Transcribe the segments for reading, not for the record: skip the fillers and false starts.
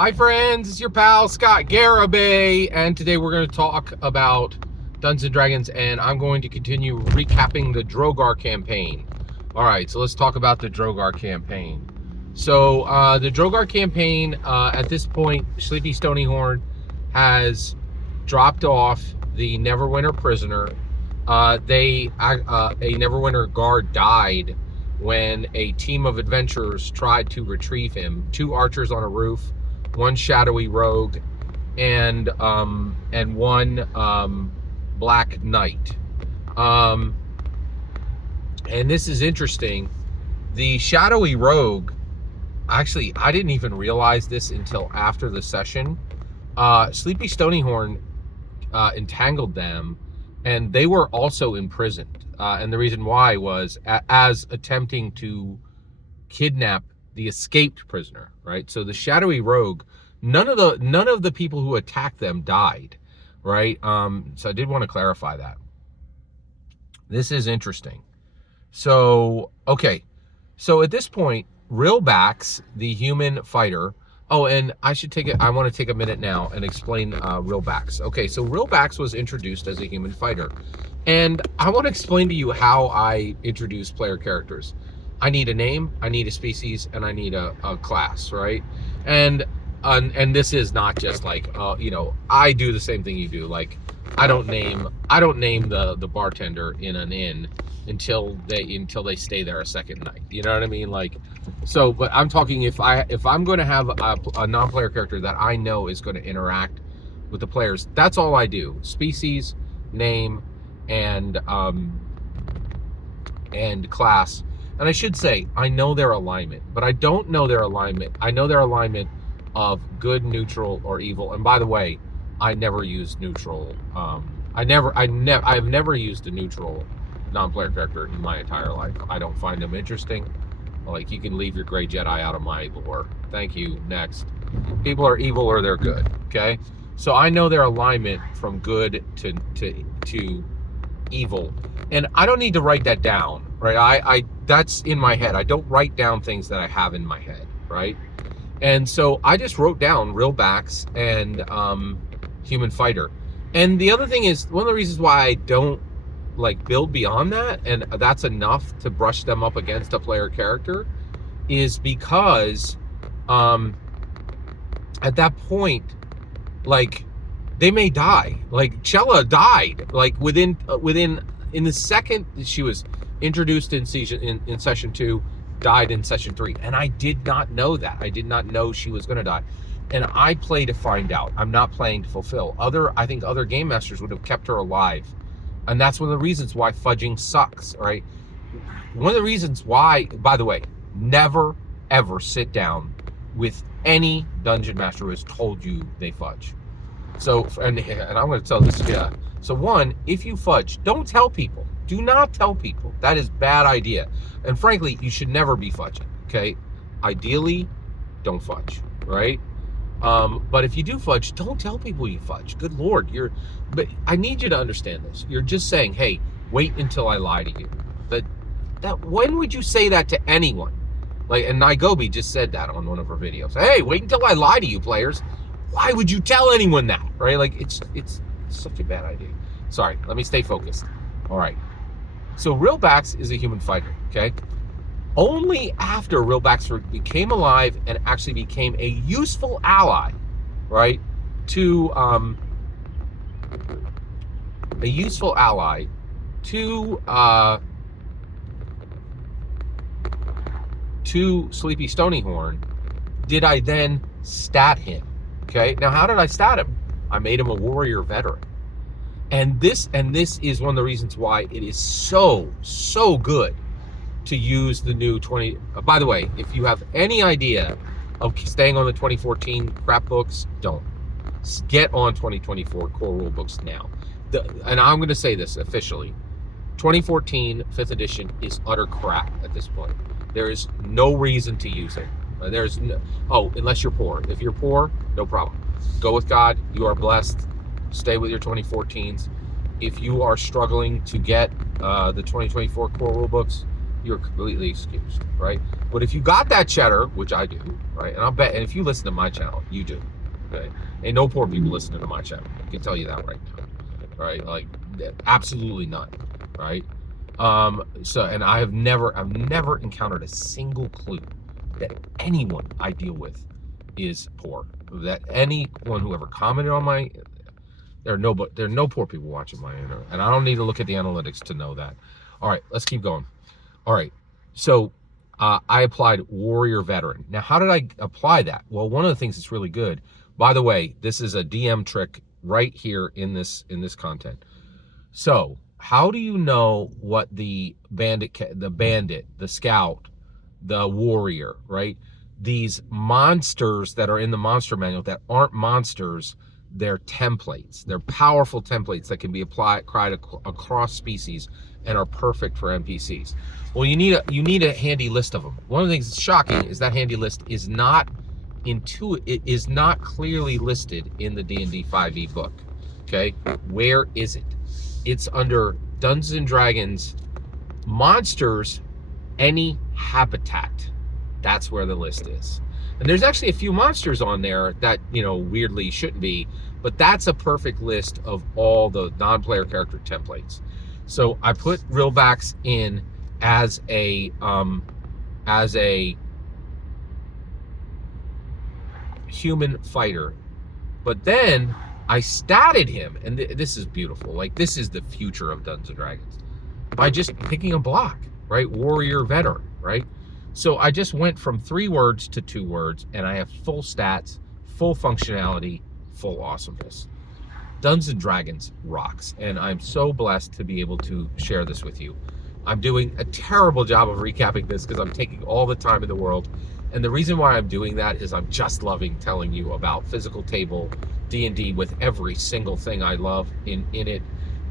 Hi friends, it's your pal Scott Garabay, and today we're going to talk about Dungeons & Dragons, and I'm going to continue recapping the Drogar campaign. Alright, so let's talk about the Drogar campaign. So, the Drogar campaign, at this point, Sleepy Stonyhorn has dropped off the Neverwinter prisoner. A Neverwinter guard died when a team of adventurers tried to retrieve him. 2 archers on a roof, 1 shadowy rogue, and one black knight. And this is interesting. The shadowy rogue, actually, I didn't even realize this until after the session. Sleepy Stonyhorn entangled them, and they were also imprisoned. And the reason why was as attempting to kidnap the escaped prisoner, right? So the shadowy rogue, none of the people who attacked them died, right? So I did want to clarify that. This is interesting. So, okay. So at this point, Rilbax, the human fighter. Oh, and I want to take a minute now and explain Rilbax. Okay, so Rilbax was introduced as a human fighter. And I want to explain to you how I introduce player characters. I need a name, I need a species, and I need a class, right? And this is not just like, I do the same thing you do. Like, I don't name the bartender in an inn until they stay there a second night. You know what I mean? Like, so, but I'm talking if I'm going to have a non-player character that I know is going to interact with the players, that's all I do: species, name, and class. And I should say, I know their alignment, but I don't know their alignment. I know their alignment of good, neutral, or evil. And by the way, I never use neutral. I've never used a neutral non-player character in my entire life. I don't find them interesting. Like, you can leave your gray Jedi out of my lore. Thank you. Next. People are evil or they're good. Okay. So I know their alignment from good to evil, and I don't need to write that down, right? I that's in my head. I don't write down things that I have in my head, right? And so I just wrote down Rilbax and human fighter. And the other thing is, one of the reasons why I don't like build beyond that, and that's enough to brush them up against a player character, is because at that point, like, they may die. Like, Chella died like within in the second she was introduced in session 2, died in session 3, and I did not know that. I did not know she was going to die, and I play to find out. I'm not playing to fulfill. I think other game masters would have kept her alive, and that's one of the reasons why fudging sucks, right? One of the reasons why, by the way, never ever sit down with any dungeon master who has told you they fudge. So, and I'm going to tell this, yeah. So, one, if you fudge, don't tell people. Do not tell people. That is a bad idea. And frankly, you should never be fudging, okay? Ideally, don't fudge, right? But if you do fudge, don't tell people you fudge. Good Lord, but I need you to understand this. You're just saying, hey, wait until I lie to you. When would you say that to anyone? Like, and Naigobi just said that on one of her videos. Hey, wait until I lie to you, players. Why would you tell anyone that, right? Like, it's such a bad idea. Sorry, let me stay focused. All right. So Rilbax is a human fighter, okay? Only after Rilbax became alive and actually became a useful ally, right? To Sleepy Stonyhorn, did I then stat him. Okay, now how did I stat him? I made him a warrior veteran. And this is one of the reasons why it is so good to use the new 20. By the way, if you have any idea of staying on the 2014 crap books, don't. Get on 2024 core rule books now. And I'm going to say this officially. 2014 5th edition is utter crap at this point. There is no reason to use it. Unless you're poor. If you're poor, no problem. Go with God. You are blessed. Stay with your 2014s. If you are struggling to get the 2024 core rule books, you're completely excused, right? But if you got that cheddar, which I do, right, and I'll bet, and if you listen to my channel, you do, okay? Ain't no poor people listening to my channel. I can tell you that right now, right? Like, absolutely none, right? So, and I've never encountered a single clue that anyone I deal with is poor. That anyone who ever commented on my, there are no poor people watching my internet, and I don't need to look at the analytics to know that. All right, let's keep going. All right, so I applied warrior veteran. Now, how did I apply that? Well, one of the things that's really good, by the way, this is a DM trick right here in this content. So how do you know what the bandit, the scout, the warrior, right? These monsters that are in the monster manual that aren't monsters, they're templates. They're powerful templates that can be applied across species and are perfect for NPCs. Well, you need a handy list of them. One of the things that's shocking is that handy list is not it is not clearly listed in the D&D 5e book. Okay, where is it? It's under Dungeons and Dragons monsters, any habitat. That's where the list is. And there's actually a few monsters on there that, you know, weirdly shouldn't be, but that's a perfect list of all the non-player character templates. So I put Rilbax in as a human fighter, but then I statted him, and this is beautiful. Like, this is the future of Dungeons and Dragons, by just picking a block, right? Warrior veteran, right? So I just went from 3 words to 2 words, and I have full stats, full functionality, full awesomeness. Dungeons and Dragons rocks, and I'm so blessed to be able to share this with you. I'm doing a terrible job of recapping this because I'm taking all the time in the world. And the reason why I'm doing that is I'm just loving telling you about physical table D&D with every single thing I love in it.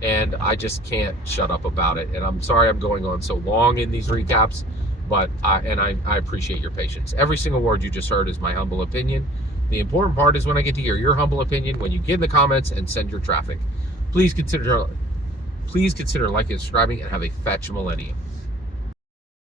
And I just can't shut up about it. And I'm sorry I'm going on so long in these recaps, but I appreciate your patience. Every single word you just heard is my humble opinion. The important part is when I get to hear your humble opinion, when you get in the comments and send your traffic. Please consider liking and subscribing, and have a fetch millennium.